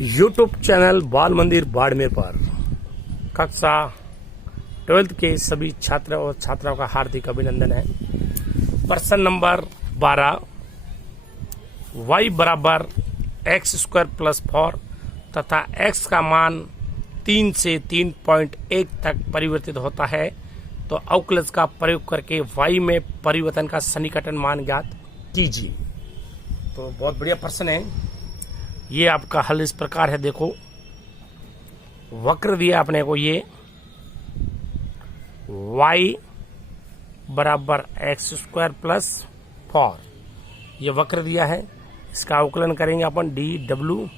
YouTube channel बाल मंदिर बाड़मेर पर कक्षा 12th के सभी छात्र और छात्राओं का हार्दिक अभिनंदन है। प्रश्न नंबर 12, y बराबर एक्स स्क्वायर प्लस 4 तथा x का मान 3 से 3.1 तक परिवर्तित होता है तो अवकलज का प्रयोग करके y में परिवर्तन का सन्निकटन मान ज्ञात कीजिए। तो बहुत बढ़िया प्रश्न है। ये आपका हल इस प्रकार है, देखो वक्र दिया अपने को, ये y बराबर एक्स स्क्वायर प्लस 4 ये वक्र दिया है। इसका अवकलन करेंगे अपन dw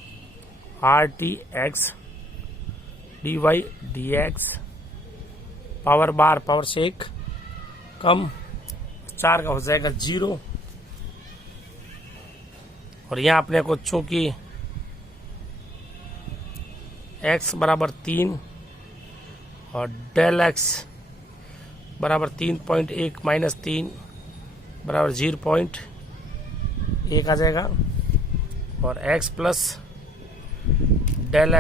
rt x dy dx power बार पावर से 1 कम 4 का हो जाएगा 0। और यहाँ अपने को चूंकि x बराबर 3 और डेल x बराबर 3.1 माइनस 3 बराबर 0.1 आ जाएगा। और x plus del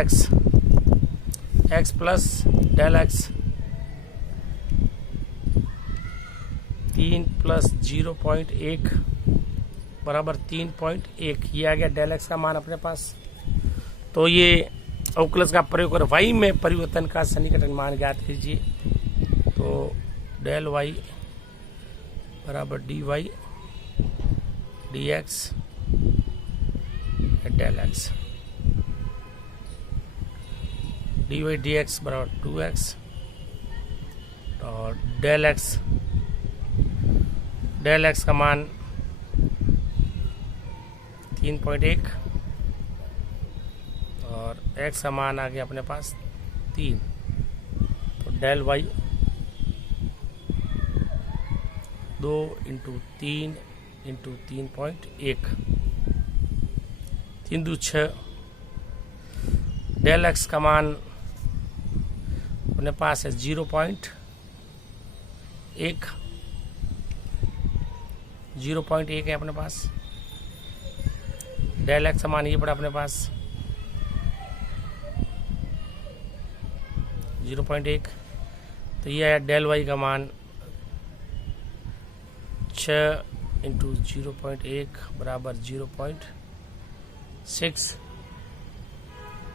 x plus del x 3 plus 0.1 बराबर 3.1 ये आ गया डेल x का मान अपने पास। तो ये अवकलज का प्रयोग कर y में परिवर्तन का सन्निकटन मान ज्ञात कीजिए। तो डेल y बराबर dy dx del x dy dx बराबर 2x और डेल x का मान 3.1 और x का मान आ गया अपने पास 3। तो डेल y 2 इंटू 3 इंटू 3.1 3 दू 6। डेल x का मान अपने पास है 0.1 है अपने पास। डेल x का मान ये पड़ा अपने पास 0.1। तो ये है डेल y का मान 6 इंटू 0.1 बराबर 0.6।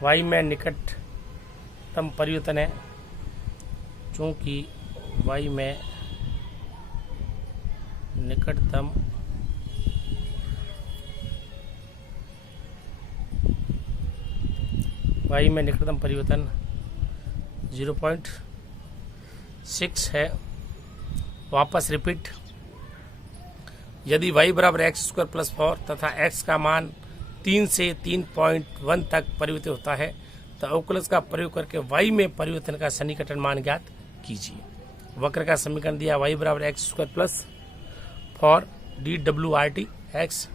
y में निकटतम परिवर्तन है, चूंकि y में निकटतम परिवर्तन 0.6 है। वापस रिपीट, यदि y बराबर एक्स स्क्वायर प्लस 4 तथा x का मान 3 से 3.1 तक परिवर्तित होता है तो अवकलज का प्रयोग करके y में परिवर्तन का सन्निकटन मान ज्ञात कीजिए। वक्र का समीकरण दिया y बराबर x square plus 4 dwrt x,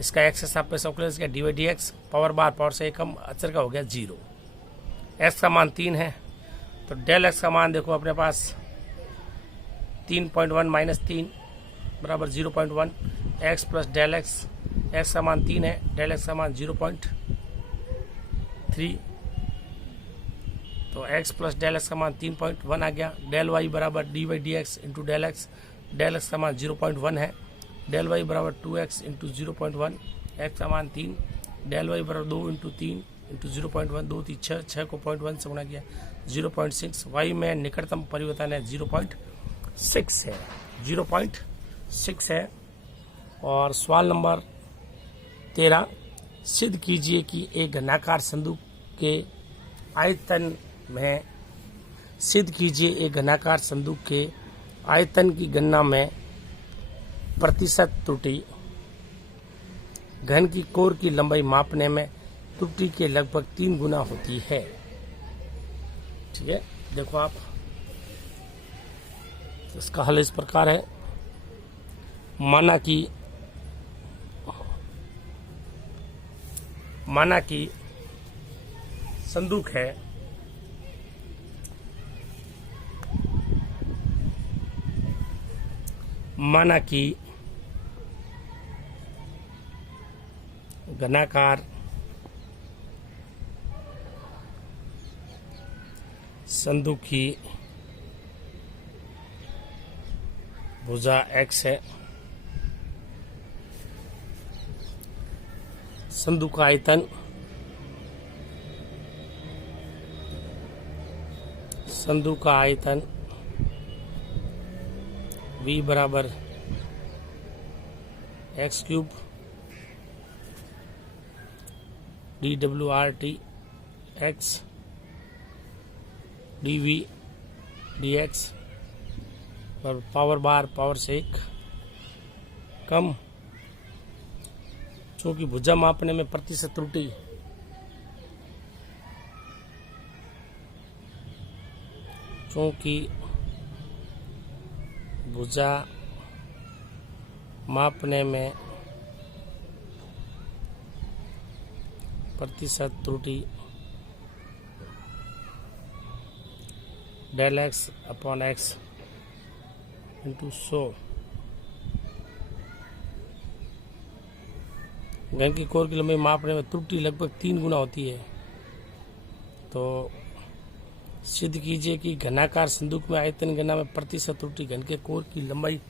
इसका x के सापेक्ष अवकलज का dy dx पावर बार पावर से 1 कम अचर का हो गया 0। x का मान 3 है तो डेल x का मान देखो अपने पास 3.1 माइनस 3 बराबर 0.1 x प्लस डेल x का मान 3 है, डेल x का मान 0.3। तो x प्लस डेल x का मान 3.1 आ गया। डेल y बराबर dy dx into del x का मान 0.1 है। डेल y बराबर 2x इंटू 0.1 x का मान 3। डेल y बराबर 2 इंटू 3 इंटू 0.1 2 3 6 को 0.1 से गुणा किया 0.6। y में निकटतम परिवर्तन है 0.6 है, 0.6 है। और सवाल नंबर 13, सिद्ध कीजिए कि एक घनाकार संदूक के आयतन की गणना में प्रतिशत त्रुटि घन की कोर की लंबाई मापने में त्रुटि के लगभग 3 गुना होती है। ठीक है, देखो आप इसका हल इस प्रकार है। माना कि संदूक है, माना कि घनाकार संदूक की भुजा x है। संदूक का आयतन v बराबर x cube DWRT x dV dx और पावर बार पावर से 1 कम। चूंकि भुजा मापने में प्रतिशत त्रुटि भुजा मापने में प्रतिशत त्रुटि del x upon x into 100 घन की कोर की लंबाई मापने में त्रुटि लगभग 3 गुना होती है। तो सिद्ध कीजिए कि घनाकार संदूक में आयतन गणना में प्रतिशत त्रुटि घन के कोर की लंबाई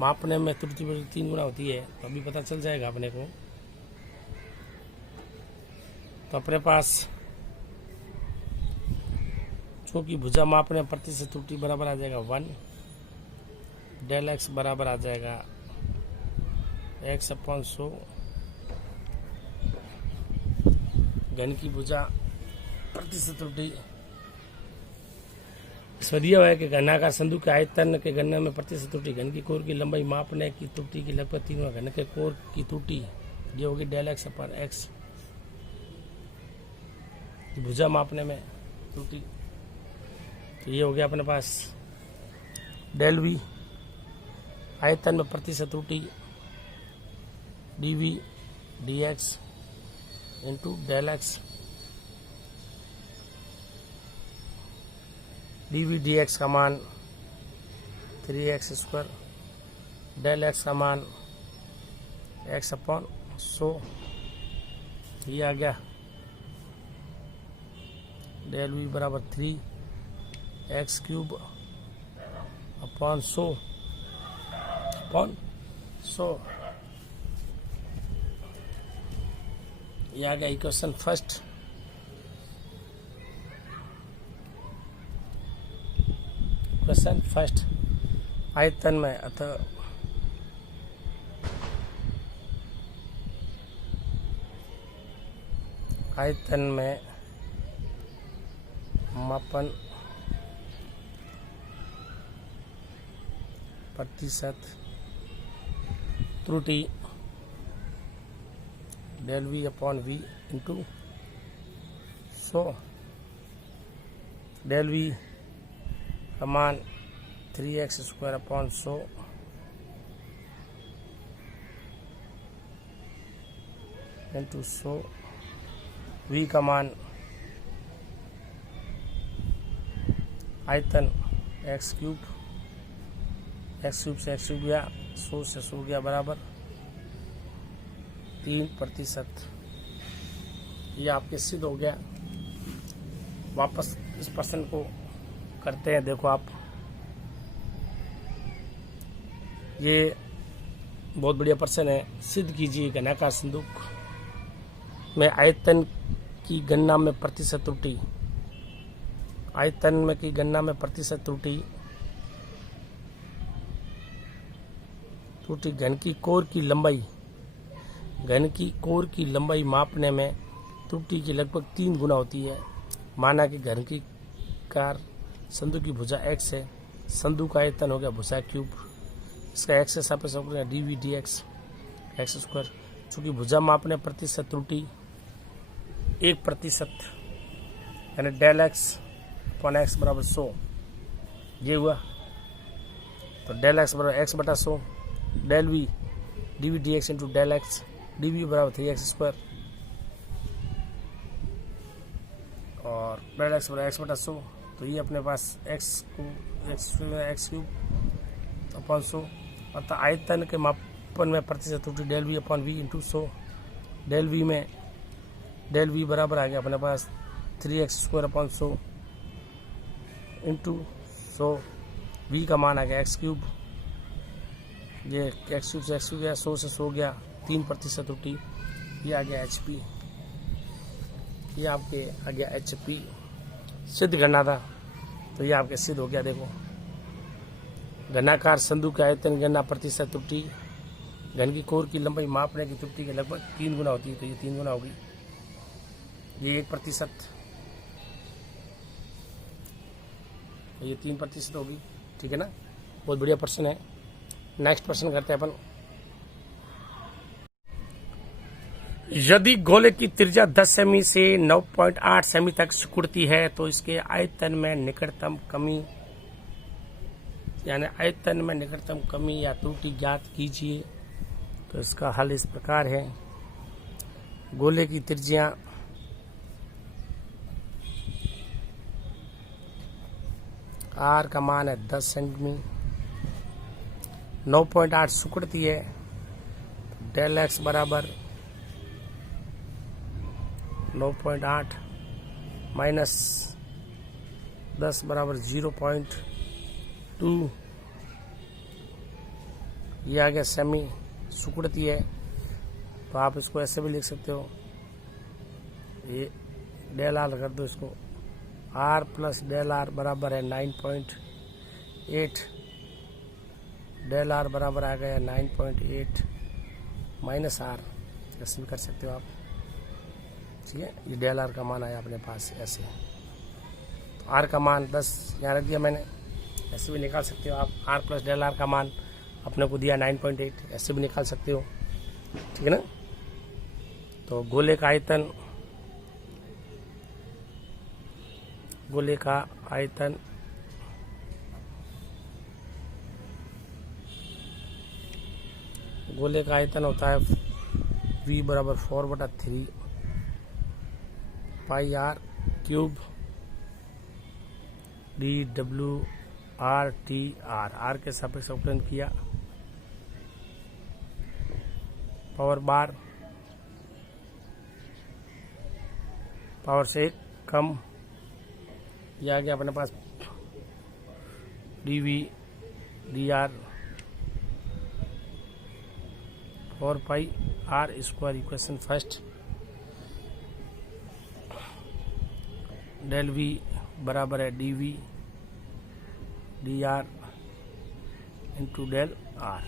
मापने में त्रुटि 3 गुना होती है। तो अभी पता चल जाएगा अपने को। तो अपने पास चूंकि भुजा मापने में प्रतिशत त्रुटि बराबर आ जाएगा 1, डेल एक्स बराबर आ जाएगा x अपॉन 100 घन की भुजा प्रतिशत त्रुटि। इसमें दिया हुआ है कि घनाकार संदूक के आयतन के गणना में प्रतिशत त्रुटि घन की कोर की लंबाई मापने की त्रुटि की लगभग 3 गुना घन के कोर की त्रुटि ये होगी डेल एक्स अपॉन एक्स भुजा मापने में त्रुटि। तो ये हो गया अपने पास डेल वी आयतन में प्रतिशत त्रुटि dV dx into del x dV dx का मान 3x², डेल एक्स का मान x अपॉन 100 ये आ गया। डेल वी बराबर 3x क्यूब अपॉन 100 ये आ गया इक्वेशन फर्स्ट। क्वेश्चन फर्स्ट आयतन में अतः आयतन में मापन प्रतिशत त्रुटि del V upon V into 100 del V का मान 3x² अपॉन 100 इंटू 100 वी का मान आयतन x क्यूब से x क्यूब गया 100 से 100 गया बराबर 3%। ये आपके सिद्ध हो गया। वापस इस प्रश्न को करते हैं। देखो आप ये बहुत बढ़िया प्रश्न है। सिद्ध कीजिए घनाकार संदूक में आयतन की गणना में प्रतिशत त्रुटि आयतन में की गणना में प्रतिशत त्रुटि घन की कोर की लंबाई मापने में त्रुटि की लगभग 3 गुना होती है। माना कि घन की कार संदूक की भुजा x है, संदूक का आयतन हो गया भुजा क्यूब, इसका x से सापेक्ष हो गया dV dx x²। चूंकि भुजा मापने प्रतिशत त्रुटि 1% यानी डेल एक्स अपॉन एक्स बराबर 100 ये हुआ। तो डेल एक्स बराबर x बटा 100 del V dV dx into del x dV बराबर 3x² और डेल एक्स बराबर x बटा 100। तो ये अपने पास x क्यूब अपॉन 100 अतः आयतन के मापन में प्रतिशत त्रुटि del V upon V into 100 del we बराबर आ गया अपने पास 3x² अपॉन 100 इंटू 100, v का मान आ गया एक्स क्यूब, ये एक्स क्यूब से एक्स क्यूब गया, 100 से 100 गया, 3% त्रुटि, ये आ गया एच पी, ये आपके आ गया एच पी। सिद्ध करना था तो ये आपके सिद्ध हो गया। देखो घनाकार संदूक के आयतन गणना प्रतिशत त्रुटि, घन की कोर की लंबाई मापने की त्रुटि के लगभग 3 गुना होती है, तो ये 3 गुना होगी, ये 1%, ये 3% होगी। ठीक है ना, बहुत बढ़िया प्रश्न है। नेक्स्ट प्रश्न करते हैं अपन। यदि गोले की त्रिज्या 10 सेमी से 9.8 सेमी तक सिकुड़ती है तो इसके आयतन में निकटतम कमी, यानी आयतन में निकटतम कमी या त्रुटि ज्ञात कीजिए। तो इसका हल इस प्रकार है, गोले की त्रिज्या आर का मान है 10 सेंटीमीटर, 9.8 सिकुड़ती है, डेल एक्स बराबर 9.8 माइनस 10 बराबर 0.2, ये आ गया सेमी, सिकुड़ती है। तो आप इसको ऐसे भी लिख सकते हो, ये डेल आर कर दो इसको, आर प्लस डेल आर बराबर है 9.8, डेल आर बराबर आ गया 9.8 माइनस आर, ऐसे भी कर सकते हो आप। ठीक है, ये डेल आर का मान आया अपने पास ऐसे, तो आर का मान 10 यहाँ रख दिया मैंने, ऐसे भी निकाल सकते हो आप। आर प्लस डेल आर का मान अपने को दिया 9.8, ऐसे भी निकाल सकते हो। ठीक है ना, तो गोले का आयतन, गोले का आयतन होता है v बराबर 4/3 पाई आर क्यूब DWRTR, आर के सापेक्ष अवकलन किया, पावर बार पावर से कम, ये आ गया अपने पास DVDR 4 pi r square, equation first, del we बराबर है DVDR इंटू डेल आर,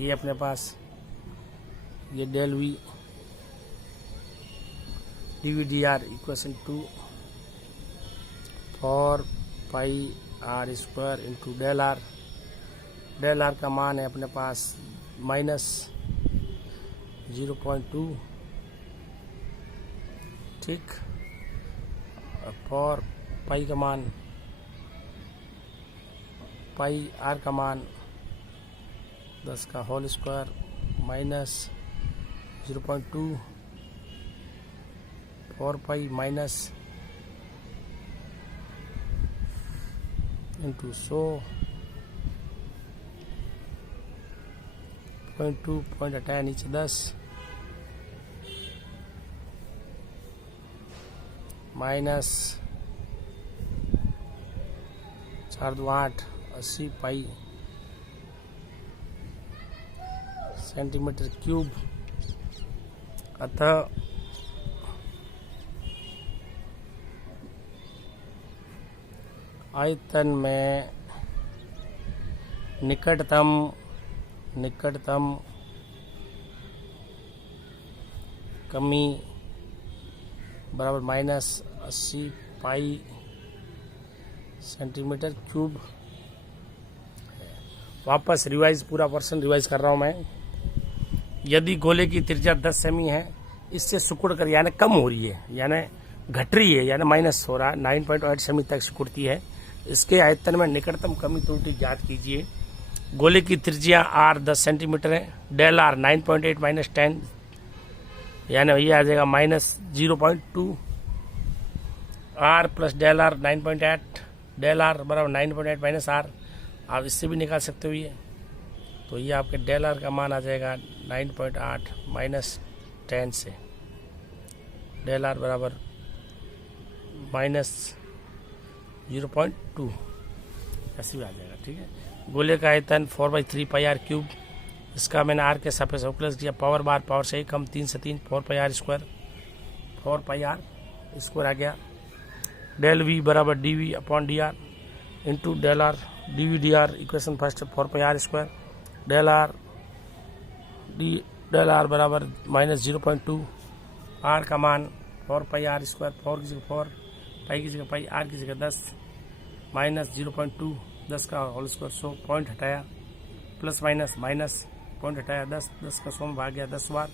ये अपने पास ये del V DVDR equation 2 4 pi r square into del r, del r का मान है अपने पास माइनस 0.2, ठीक, और पाई का मान, पाई आर का मान 10 का whole square minus 0.2, 4 pi minus into 100.2 point हटाया नीचे 10 माइनस 4 2 8 80 पाई सेंटीमीटर क्यूब। अतः आयतन में निकटतम कमी बराबर माइनस 80 पाई सेंटीमीटर क्यूब। वापस रिवाइज, पूरा पर्सन रिवाइज कर रहा हूँ मैं। यदि गोले की त्रिज्या 10 सेमी है, इससे सिकुड़ कर यानी कम हो रही है, यानी घट रही है, यानी माइनस हो रहा है, 9.8 सेमी तक सिकुड़ती है, इसके आयतन में निकटतम कमी त्रुटि ज्ञात कीजिए। गोले की त्रिज्या आर 10 सेंटीमीटर है, डेल आर 9.8 माइनस 10 यानी ये आ जाएगा minus 0.2, r plus del r 9.8, del r बराबर 9.8 माइनस आर, आप इससे भी निकाल सकते हो ये। तो ये आपके डेल आर का मान आ जाएगा 9.8 माइनस 10 से, डेल आर बराबर माइनस 0.2 ऐसे भी आ जाएगा। ठीक है, गोले का आयतन 4/3 पाई आर क्यूब, इसका मैंने आर के सापेक्ष अवकलन किया। पावर बार पावर से 1 कम 3 से 3 4 pi r square, 4 pi r square आ गया। डेल वी बराबर d v upon d r into del r d v d r, equation first 4 pi r square, del r बराबर -0.2, आर का मान 4 पाई आर स्क्वायर, 4 की जगह 4, पाई की जगह पाई, आर की जगह 10, -0.2, 10 का होल स्क्वायर 100, पॉइंट हटाया, प्लस माइनस माइनस, पॉइंट हटाया 10, 10 का 100 में भाग गया 10 बार,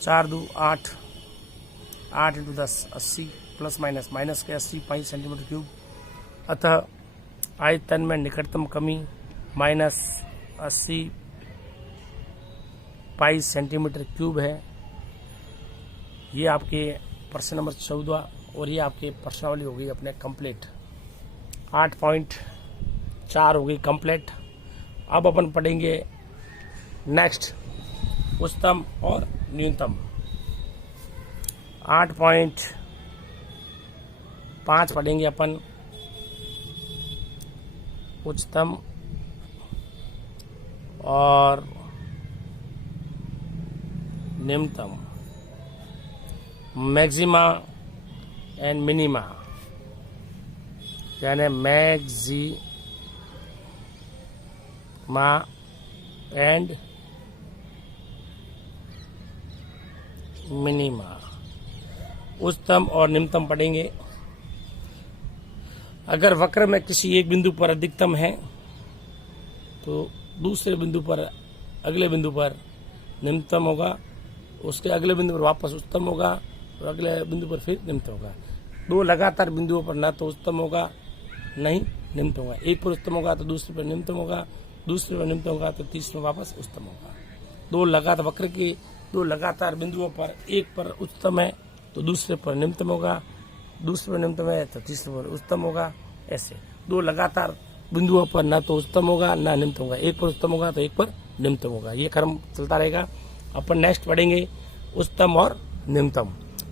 4 2 8, 8 × 10 80, प्लस माइनस माइनस के 80 पाई सेंटीमीटर क्यूब। अतः आयतन में निकटतम कमी -80 पाई सेंटीमीटर क्यूब है। ये आपके प्रश्न नंबर 14 और ये आपके प्रश्नावली हो गई अपने कंप्लीट। 8.4 हो गई कंप्लीट। अब अपन पढ़ेंगे नेक्स्ट उच्चतम और न्यूनतम। 8.5 पढ़ेंगे अपन उच्चतम और निम्नतम, मैक्सिमा एंड मिनिमा, यानी मैक्सिमा एंड मिनिमा, उच्चतम और निम्नतम पढ़ेंगे। अगर वक्र में किसी एक बिंदु पर अधिकतम है तो दूसरे बिंदु पर अगले बिंदु पर निम्नतम होगा, उसके अगले बिंदु पर वापस उच्चतम होगा और अगले बिंदु पर फिर निम्नतम होगा। दो लगातार बिंदुओं पर ना तो उच्चतम होगा नहीं निम्नतम होगा। एक पर उच्चतम होगा तो दूसरे पर निम्नतम होगा, दूसरे पर निम्नतम होगा तो तीसरे वापस उच्चतम होगा। दो लगातार वक्र के दो लगातार बिंदुओं पर एक पर उच्चतम है तो दूसरे पर निम्नतम होगा, दूसरे पर निम्नतम है तो तीसरे पर उच्चतम होगा। ऐसे दो लगातार बिंदुओं पर ना तो उच्चतम होगा ना निम्नतम होगा, एक पर उच्चतम होगा तो एक पर निम्नतम होगा। ये क्रम चलता रहेगा। अपन नेक्स्ट पढ़ेंगे उच्चतम और निम्नतम।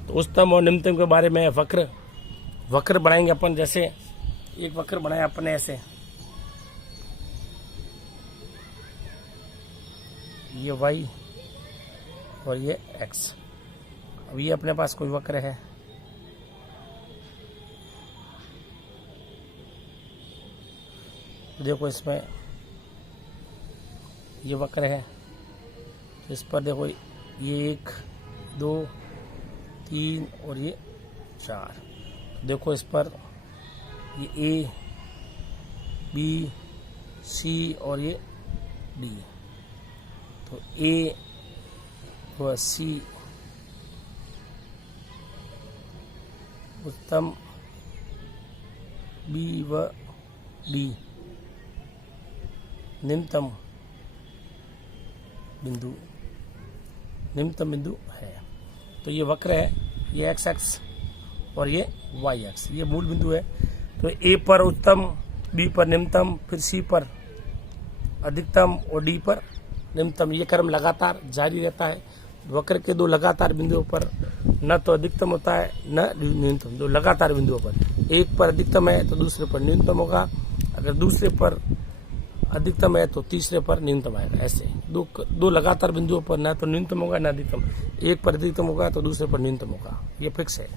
तो उच्चतम और निम्नतम के बारे में वक्र बनाएंगे अपन। जैसे एक वक्र बनाया अपन ऐसे, ये y और ये x। अब ये अपने पास कोई वक्र है, देखो इसमें ये वक्र है, इस पर देखो ये 1 2 3 और ये 4। देखो इस पर ये A B C और ये D। तो A व C उच्चतम, B व D निम्नतम बिंदु है। तो ये वक्र है, ये एक्स एक्स और ये वाई एक्स, ये मूल बिंदु है। तो ए पर उच्चतम, बी पर निम्नतम, फिर सी पर अधिकतम और डी पर निम्नतम। ये क्रम लगातार जारी रहता है। वक्र के दो लगातार बिंदुओं पर न तो अधिकतम होता है न न्यूनतम। दो लगातार बिंदुओं पर एक पर अधिकतम है तो दूसरे पर न्यूनतम होगा, अगर दूसरे पर अधिकतम है तो तीसरे पर न्यूनतम आएगा। ऐसे दो लगातार बिंदुओं पर ना तो न्यूनतम होगा ना अधिकतम, एक पर अधिकतम होगा तो दूसरे पर न्यूनतम होगा। ये फिक्स है।